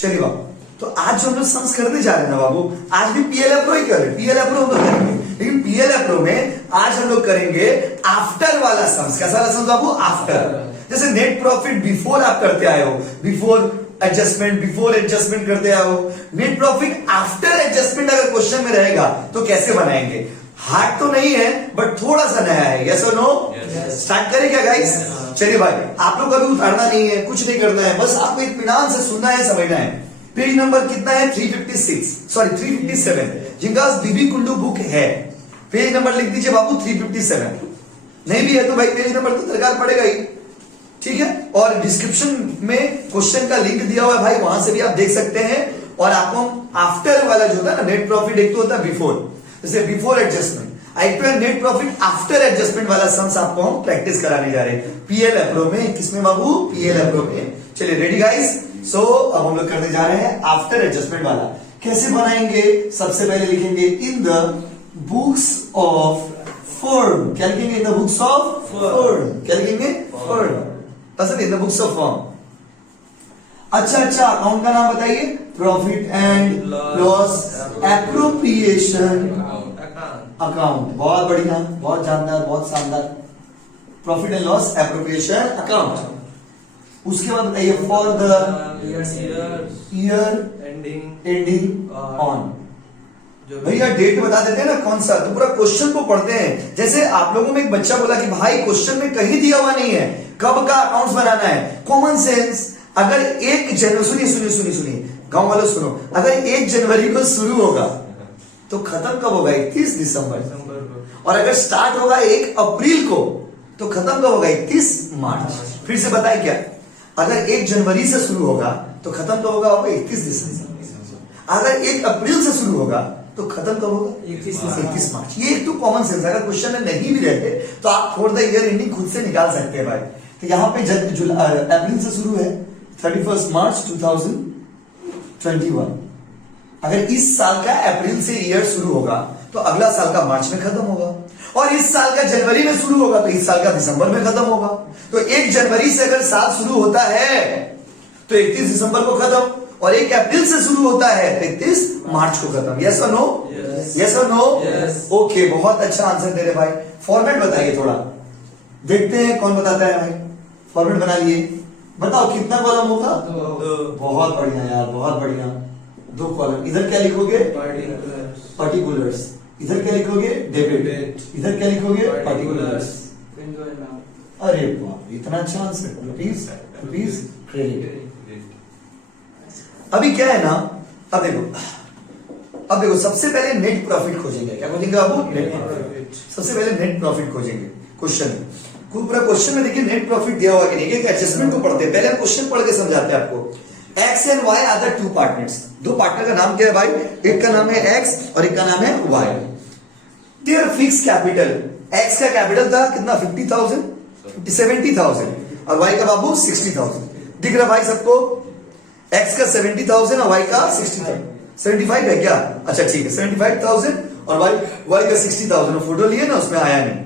चलिए बाबू, तो आज जो हम लोग सम्स करने जा रहे हैं ना बाबू, आज भी पीएलएफ रो ही कर रहे हैं, पीएलएफ रो हम लोग करेंगे, लेकिन पीएलएफ रो में आज हम लोग करेंगे आफ्टर वाला सम्स। कैसा वाला सम्स बाबू? आफ्टर। जैसे नेट प्रॉफिट बिफोर आप करते आए हो, बिफोर एडजस्टमेंट करते आए हो, नेट प्रॉफिट आफ्टर एडजस्टमेंट अगर क्वेश्चन में रहेगा तो कैसे बनाएंगे? हार्ड तो नहीं है बट थोड़ा सा नया है। यस और नो? स्टार्ट करें क्या गाइस? चलिए भाई, आप लोग कभी उतारना नहीं है, कुछ नहीं करना है, बस आपको इत्मीनान से सुनना है, समझना है। पेज नंबर कितना है? 357, जिनका बीबी कुंडू बुक है पेज नंबर लिख दीजिए बाबू 357। नहीं भी है तो भाई पेज नंबर तो दरकार पड़ेगा ही, ठीक है। और डिस्क्रिप्शन में क्वेश्चन का लिंक दिया हुआ है भाई, वहां से भी आप देख सकते हैं। और आपको आफ्टर वाला जो होता है ना नेट प्रॉफिट, एक तो होता है बिफोर, जैसे बिफोर एडजस्टमेंट, एक तो नेट प्रॉफिट आफ्टर एडजस्टमेंट वाला सम्स आपको हम प्रैक्टिस कराने जा रहे हैं पीएलएफ रो में। किसमें बाबू? पीएलएफ रो में। चलिए रेडी गाइस? सो अब हम लोग करने जा रहे हैं आफ्टर एडजस्टमेंट वाला। कैसे बनाएंगे? सबसे पहले लिखेंगे in the books of firm. क्या लिखेंगे? In the books of firm. क्या लिखेंगे? फर्म। पसंद? In the books of firm. अच्छा, अकाउंट का नाम बताइए। Profit and loss appropriation account. बहुत बढ़िया, बहुत जानदार, बहुत शानदार। Profit and loss appropriation account. उसके बाद बताइए for the year ending on. भैया डेट बता देते हैं ना कौन सा, तो पूरा क्वेश्चन को पढ़ते हैं। जैसे आप लोगों में एक बच्चा बोला कि भाई क्वेश्चन में कहीं दिया हुआ नहीं है कब का अकाउंट्स बनाना है। Common sense. अगर 1 जनवरी, सुनिए गांव वालों सुनो, अगर 1 जनवरी को शुरू होगा तो खत्म कब होगा? 31 दिसंबर। और अगर स्टार्ट होगा 1 अप्रैल को तो खत्म कब होगा? 31 मार्च। फिर से बताए क्या? अगर 1 जनवरी से शुरू होगा तो खत्म कब होगा? 31 दिसंबर। अगर 1 अप्रैल से शुरू होगा तो खत्म कब होगा? 31 मार्च। ये एक तो कॉमन सेंस। अगर क्वेश्चन में नहीं भी रहते तो आप फॉर द ईयर एंडिंग खुद से निकाल सकते हैं भाई। तो यहाँ पे अप्रैल से शुरू है 31 मार्च 2021। अगर इस साल का अप्रैल से ईयर शुरू होगा तो अगला साल का मार्च में खत्म होगा, और इस साल का जनवरी में शुरू होगा तो इस साल का दिसंबर में खत्म होगा। तो 1 जनवरी से अगर साल शुरू होता है तो 31 दिसंबर को खत्म, और 1 अप्रैल से शुरू होता है 31 मार्च को खत्म। यस और नो? यस और नो? ओके, बहुत अच्छा आंसर दे रहे भाई। फॉर्मेट बताइए थोड़ा, देखते हैं कौन बताता है भाई। फॉर्मेट बना लिए, बताओ कितना कॉलम होगा? 2। बहुत बढ़िया यार, बहुत बढ़िया। 2 कॉलम। इधर क्या लिखोगे? पर्टिकुलर्स। इधर क्या लिखोगे? डेबिट। इधर क्या लिखोगे? पर्टिकुलर्स। अरे बाप, इतना अच्छा आंसर। Rupees credit. अभी क्या है ना, अब देखो सबसे पहले नेट प्रॉफिट खोजेंगे। क्या खोजेंगे बाबू? Net profit. सबसे पहले नेट प्रॉफिट खोजेंगे क्वेश्चन। पूरा क्वेश्चन में देखिए नेट प्रॉफिट दिया हुआ कि नहीं, क्योंकि एडजस्टमेंट को पढ़ते हैं। पहले हम क्वेश्चन पढ़ के समझाते हैं आपको। X and Y are the 2 partners. 2 partner का नाम क्या है भाई? एक का नाम है एक्स और एक का नाम है Y. Their fixed capital, X का कैपिटल था कितना? 70,000 और वाई का बाबू 60,000। दिख रहा भाई सबको? एक्स का 70,000 और वाई का 60,000। 75 है क्या? अच्छा ठीक है, 75,000 और वाई का 60,000। फोटो लिए ना, उसमें आया नहीं।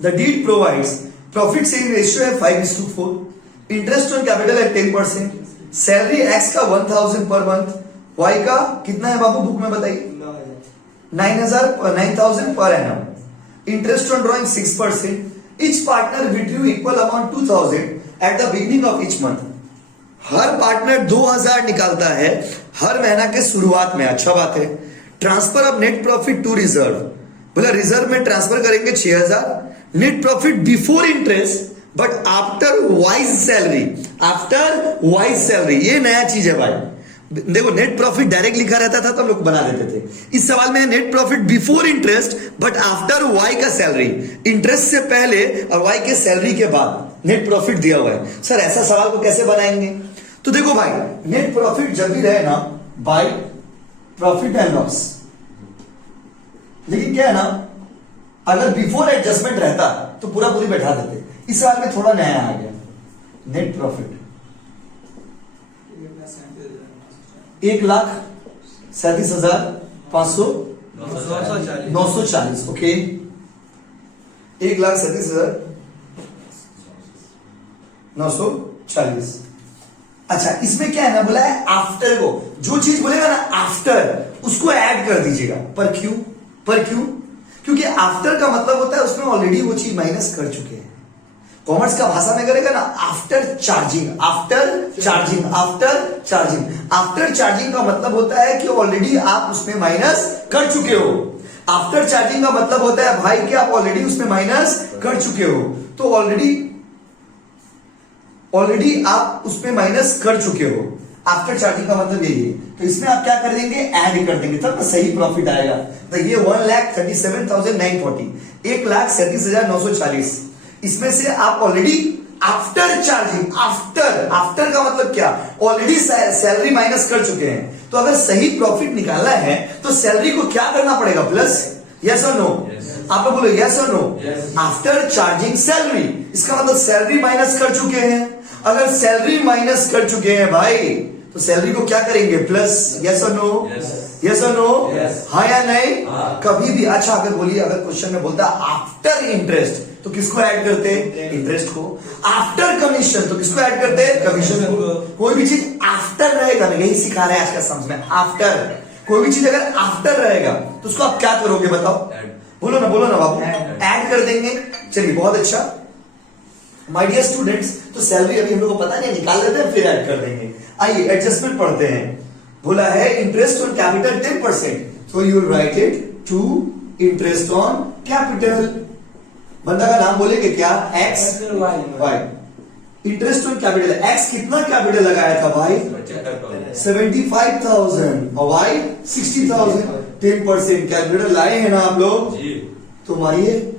The deed provides profit sharing ratio है 5:4, interest on capital है 10%, सैलरी एक्स का 1,000 पर मंथ, वाई का कितना है बाबू बुक में बताइए? 9,000 per annum, interest on drawing 6%, each partner withdrew equal amount 2,000 at the beginning of each month। Her partner 2,000 निकालता है हर महीना के शुरुआत में। अच्छा बात है। Transfer of net profit to reserve, बोला रिजर्व में ट्रांसफर करेंगे 6,000। Net profit before interest but after Y's salary. After Y's salary, ये नया चीज है भाई। देखो नेट प्रॉफिट डायरेक्ट लिखा रहता था तो हम लोग बना देते थे। इस सवाल में net profit before interest but after Y का सैलरी। इंटरेस्ट से पहले और वाई के सैलरी के बाद नेट प्रॉफिट दिया हुआ है। सर ऐसा सवाल को कैसे बनाएंगे? तो देखो भाई, नेट प्रॉफिट जब भी रहे ना बाय प्रॉफिट एंड लॉस, लेकिन क्या है ना, अगर बिफोर एडजस्टमेंट रहता तो पूरा पूरी बैठा देते। इस सवाल में थोड़ा नया आ गया। Net profit 1,37,500 okay, 1,37,940। अच्छा इसमें क्या है ना, बोला है आफ्टर को, जो चीज बोलेगा ना आफ्टर उसको ऐड कर दीजिएगा। पर क्यों? पर क्यों? क्योंकि आफ्टर का मतलब होता है उसमें ऑलरेडी वो चीज माइनस कर चुके हैं। कॉमर्स का भाषा में करेगा ना after charging, after charging, after charging. After charging का मतलब होता है कि ऑलरेडी आप उसमें माइनस कर चुके हो। आफ्टर चार्जिंग का मतलब होता है भाई कि आप ऑलरेडी उसमें माइनस कर चुके हो। तो ऑलरेडी आप उसमें माइनस कर चुके हो। आफ्टर चार्जिंग का मतलब यही है। तो इसमें आप क्या कर देंगे, ऐड कर देंगे, तब ना सही प्रॉफिट आएगा। तो ये 1,37,940, 1,37,940, इसमें से आप ऑलरेडी आफ्टर चार्जिंग, आफ्टर का मतलब क्या, ऑलरेडी सैलरी माइनस कर चुके हैं। तो अगर सही प्रॉफिट निकालना है तो सैलरी को क्या करना पड़ेगा, प्लस। यस और नो? आप लोग बोलो यस और नो? आफ्टर चार्जिंग सैलरी, इसका मतलब सैलरी माइनस कर चुके हैं। अगर सैलरी माइनस कर चुके हैं भाई तो सैलरी को क्या करेंगे, प्लस। यस और नो? यस और नो? हाँ या नहीं? कभी भी। अच्छा अगर बोलिए, अगर क्वेश्चन में बोलता है आफ्टर इंटरेस्ट तो किसको ऐड करते हैं, इंटरेस्ट को। आफ्टर कमीशन तो किसको ऐड करते हैं, कमीशन को। कोई भी चीज आफ्टर रहेगा ना, यही सिखा रहे हैं आज का समझ में। आफ्टर, कोई भी चीज अगर आफ्टर रहेगा तो उसको आप क्या करोगे बताओ, बोलो ना बाबू, ऐड कर देंगे। चलिए बहुत अच्छा माय डियर स्टूडेंट्स, तो सैलरी अभी हम लोग को पता नहीं, निकाल लेते हैं फिर ऐड कर देंगे। आइए एडजस्टमेंट पढ़ते हैं। बोला है interest on capital 10%, so you will write it to interest on capital. बंदा का नाम बोलेंगे क्या, X Y. Interest on capital, X कितना कैपिटल लगाया था भाई, 75,000 और वाई 60,000। 10% कैलकुलेटर लाए हैं ना आप लोग, तो मारिए,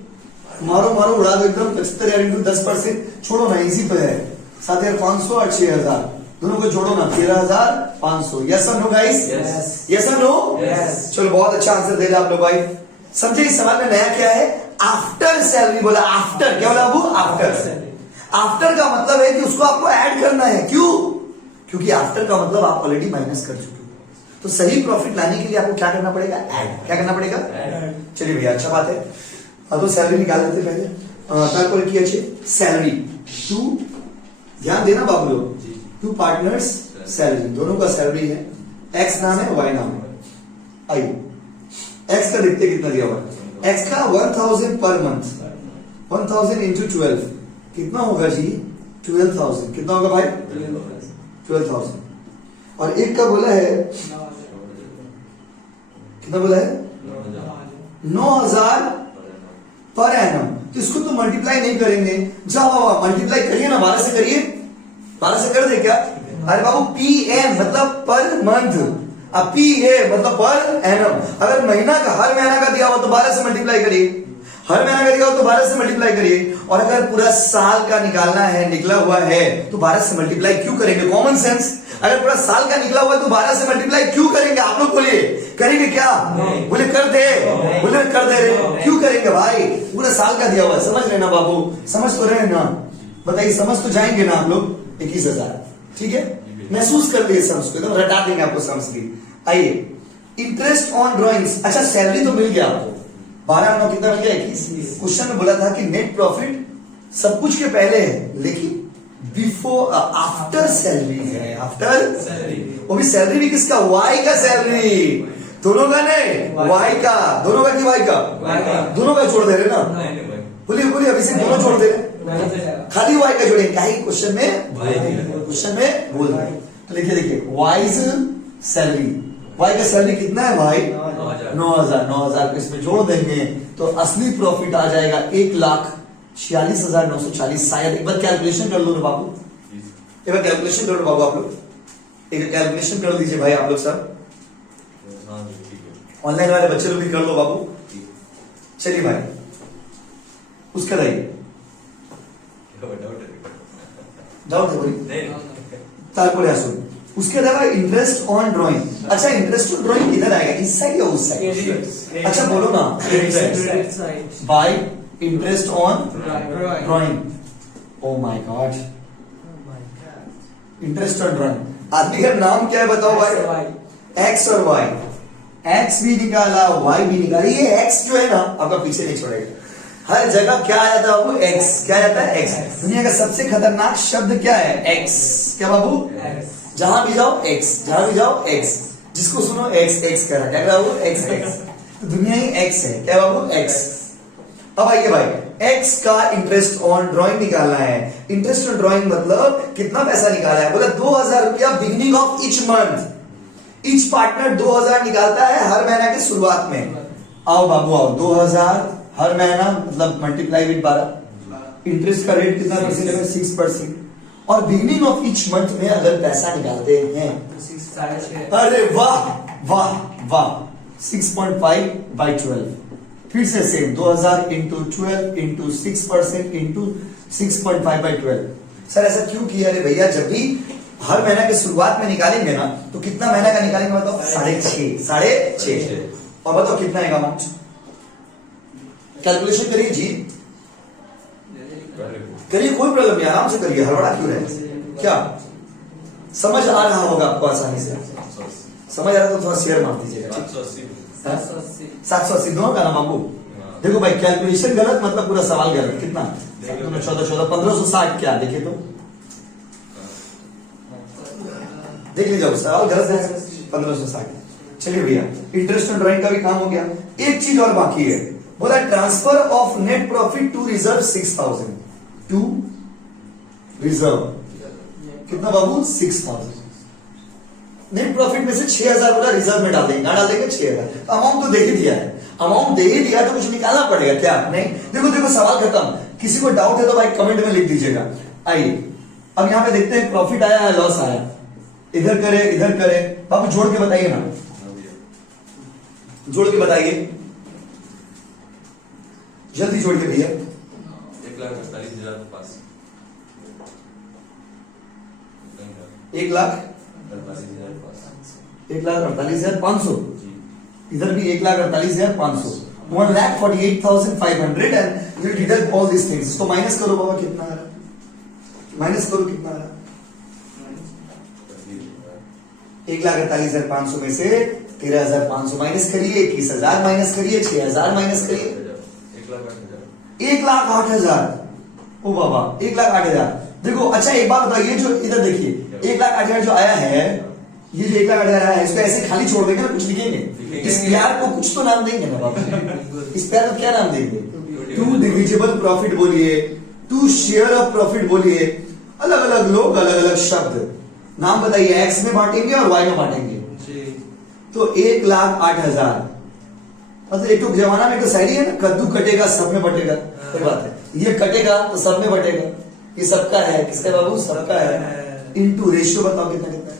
मारो उड़ा दो एकदम। 75 यार इंटू 10%, छोड़ो ना, इजी पे है। 7,500 और 6,000 दोनों को जोड़ो ना, 13,500। यस और नो गाइस? यस और नो? चलो बहुत अच्छा आंसर दे रहे आप लोग भाई। समझे इस सवाल में नया क्या है, आफ्टर सैलरी बोला। आफ्टर क्या बोला बाबू, आफ्टर। आफ्टर का मतलब है कि उसको आपको ऐड करना है। क्यों? क्योंकि आफ्टर का मतलब आप ऑलरेडी माइनस कर चुके हो। तो सही प्रॉफिट लाने के लिए आपको क्या करना पड़ेगा, ऐड। क्या करना पड़ेगा, चलिए भैया अच्छा बात है। तो सैलरी निकाल लेते पहले, तारपर की अच्छे सैलरी टू, ध्यान देना बाबू लोग, टू पार्टनर्स सैलरी, दोनों का सैलरी है। एक्स नाम है, वाई नाम है। आइए एक्स का देखते कितना दिया हुआ है। एक्स का 1,000 पर मंथ, 1,000 इंटू 12 कितना होगा जी, 12,000। कितना होगा भाई, 12,000। और एक का बोला है, कितना बोला है, 9,000 पर एनम। तो इसको तो मल्टीप्लाई नहीं करेंगे, जाओ मल्टीप्लाई करिए ना, 12 से करिए। 12 से कर दे क्या, अरे बाबू पी एन मतलब पर मंथ, अब पी ए मतलब पर एनम। अगर महीना का, हर महीना का दिया हुआ तो 12 से मल्टीप्लाई करिए, हर महीना का दिया हुआ तो 12 से मल्टीप्लाई करिए। और अगर पूरा साल का निकालना है, निकला हुआ है, तो 12 से मल्टीप्लाई क्यों करेंगे, कॉमन सेंस। अगर पूरा साल का निकला हुआ है तो 12 से मल्टीप्लाई क्यों करेंगे, आप लोग बोलिए, करेंगे क्या, बोले कर दे, बोले कर दे रहे, क्यों करेंगे भाई, पूरा साल का दिया हुआ है। समझ रहे ना बाबू, समझ तो रहे ना, बताइए समझ तो जाएंगे ना आप लोग। 21,000 ठीक है, महसूस कर लिए समझ को, एकदम रटा देंगे आपको समझ की। आइए इंटरेस्ट ऑन ड्रॉइंग्स। अच्छा सैलरी तो मिल गया आपको, 12 9 कितना मिल गया, 21। क्वेश्चन में बोला था कि नेट प्रॉफिट सब कुछ के पहले है, लेकिन बिफोर आफ्टर सैलरी है, आफ्टर सैलरी। वो भी सैलरी भी किसका, वाई का सैलरी, दोनों का नहीं, वाई का। दोनों का कि वाई का, दोनों का जोड़ दे रहे ना, बोलिए अभी से दोनों जोड़ दे रहे, खाली वाई का जोड़ेंगे, क्या ही क्वेश्चन में बोल रहे। तो देखिए वाइज सैलरी, वाई का सैलरी कितना है भाई, 9,000। 9,000 को इसमें जोड़ देंगे तो असली प्रॉफिट आ जाएगा 1,46,940 शायद। एक बार कैलकुलेशन कर लो ना बाबू, एक बार कैलकुलेशन कर लो बाबू, आप लोग एक कैलकुलेशन कर लीजिए भाई, आप लोग सब ऑनलाइन वाले बच्चे लोग भी कर लो बाबू। चलिए भाई उसका डाउट है बोली, तारपुर सुन। उसके अलावा इंटरेस्ट ऑन ड्राइंग। अच्छा इंटरेस्ट ऑन ड्राइंग किधर आएगा, इस साइड या उस साइड? अच्छा बोलो ना, bye interest on drawing. Oh my God, interest on drawing. आदमी का नाम क्या है बताओ भाई, एक्स और वाई। एक्स भी निकाला, वाई भी निकाला। ये एक्स जो है ना आपका पीछे नहीं छोड़ेगा, हर जगह क्या आ जाता है बाबू? एक्स। क्या आ जाता है? एक्स। दुनिया का सबसे खतरनाक शब्द क्या है? एक्स। क्या बाबू? जहां भी जाओ एक्स, जहां भी जाओ एक्स, जिसको सुनो एक्स एक्स कह रहा है। क्या कह रहा है? X x. तो दुनिया ही एक्स है। क्या बाबू? एक्स। अब आइए भाई, एक्स का इंटरेस्ट ऑन ड्राइंग निकालना है। इंटरेस्ट ऑन ड्राइंग मतलब कितना पैसा निकाला है? बोला 2000 रुपया beginning of each month. Each partner 2000 निकालता है हर महीना की शुरुआत में। आओ बाबू आओ, 2000 हर महीना मतलब मल्टीप्लाई विद 12। इंटरेस्ट का रेट कितना परसेंट है? 6%। और बिगिनिंग ऑफ ईच मंथ में अगर पैसा निकालते हैं, अरे वाह वाह वाह, 6.5/12। फिर से same 2000 into 12 into 6% into 6.5/12। Sir ऐसा क्यों किया? अरे भैया, जब भी हर महीना की शुरुआत में निकालेंगे ना, तो कितना महीना का निकालेंगे बताओ? 6.5। और बताओ कितना है अमाउंट? कैलकुलेशन करिए जी, करिए, कोई प्रॉब्लम नहीं, आराम से करिए, हड़बड़ा क्यों रहे? क्या समझ आ रहा होगा आपको? आसानी से समझ आ रहा तो थोड़ा शेयर मार दीजिएगा। 780 दोनों का नाम आपको। देखो भाई, कैलकुलेशन गलत मतलब पूरा सवाल गलत। कितना? 14 1560। क्या देखे तो देख लीजिए, सवाल गलत है। 1560। चलिए भैया, इंटरेस्ट ऑन ड्राइंग का भी काम हो गया। एक चीज और बाकी है, बोला transfer of net profit to reserve 6000। To reserve कितना बाबू? 6000। नेट प्रॉफिट में से 6000 बोला रिजर्व में डाल देंगे। डाल देंगे 6000। तो अमाउंट तो दे ही दिया है, अमाउंट दे ही दिया तो कुछ निकालना पड़ेगा क्या? नहीं। देखो देखो, सवाल खत्म। किसी को डाउट है तो भाई कमेंट में लिख दीजिएगा। आइए अब यहां पे देखते हैं प्रॉफिट आया है लॉस आया। इधर करे इधर करे, बाबू जोड़ के बताइए ना, जोड़ के बताइए, जल्दी जोड़िए भैया। 1,48,000 के पास। 1,48,500। इधर भी 1,48,500। 1,48,500 and you deduct all this things. इसको माइनस करो बाबा, कितना आ रहा? माइनस करो, कितना आ रहा? 1,48,500 में से 13,500 माइनस करिए, 21,000 माइनस करिए, 6,000 माइनस करिए, 1,08,000। ओ बाबा, 1,08,000। देखो अच्छा एक बात बताइए, जो इधर देखिए 1,08,000 जो आया है, ये जो 1,08,000 आया है, इसको ऐसे खाली छोड़ देंगे ना? कुछ लिखेंगे? इस प्यार को कुछ तो नाम देंगे ना बाबा? इस प्यार को क्या नाम देंगे? टू डिविजिबल प्रॉफिट बोलिए, टू शेयर ऑफ प्रॉफिट बोलिए, अलग अलग लोग अलग अलग शब्द नाम बताइए। एक्स में बांटेंगे और वाई में बांटेंगे। तो 1,08,000 मतलब एक तो जमाना में तो शायरी है ना, कद्दू कटेगा सब में बटेगा। कोई बात है, ये कटेगा तो सब में बटेगा। ये सबका है, किसका बाबू? सबका है। इनटू रेशियो बताओ कितना कितना है?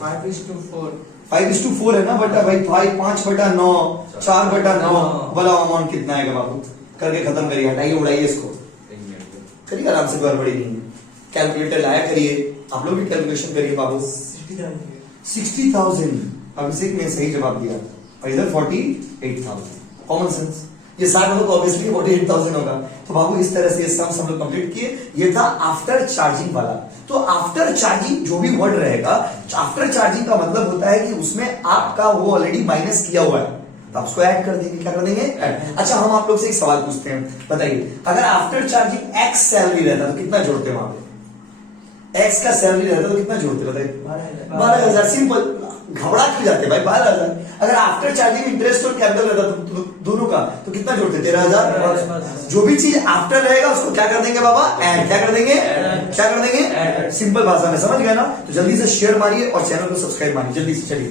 5:4। 5:4 है ना बटा भाई, 5/9, 4/9। बोला अमाउंट कितना है बाबू? करके खत्म करिए, हटाइए उड़ाइए इसको, करिए आराम से, गड़बड़ी नहीं है। कैलकुलेटर लाया करिए, आप लोग भी कैलकुलेशन करिए बाबू। 60,000। अभिषेक ने सही जवाब दिया, और इधर 48,000। कॉमन सेंस, ये 60 हो तो ऑब्वियसली 48,000 होगा। तो बाबू इस तरह से ये सम हम लोग कंप्लीट किए। ये था आफ्टर चार्जिंग वाला। तो आफ्टर चार्जिंग जो भी वर्ड रहेगा, आफ्टर चार्जिंग का मतलब होता है कि उसमें आपका वो ऑलरेडी माइनस किया हुआ है, तो आप उसको ऐड कर देंगे। क्या कर देंगे? ऐड। अच्छा हम आप लोग से एक सवाल पूछते हैं, बताइए अगर आफ्टर चार्जिंग एक्स सैलरी रहता तो कितना जोड़ते वहां पे? एक्स का सैलरी रहता तो कितना जोड़ते बताइए? 12,000। सिंपल, घबरा क्यों जाते भाई? 12,000। अगर आफ्टर चार्जिंग इंटरेस्ट और कैपिटल रहता तो दोनों का तो कितना जोड़ते? 13,000। जो भी चीज आफ्टर रहेगा उसको क्या कर देंगे बाबा? ऐड। क्या कर देंगे? क्या कर देंगे? सिंपल भाषा में समझ गए ना? तो जल्दी से शेयर मारिए और चैनल को सब्सक्राइब मारिए जल्दी से। चलिए।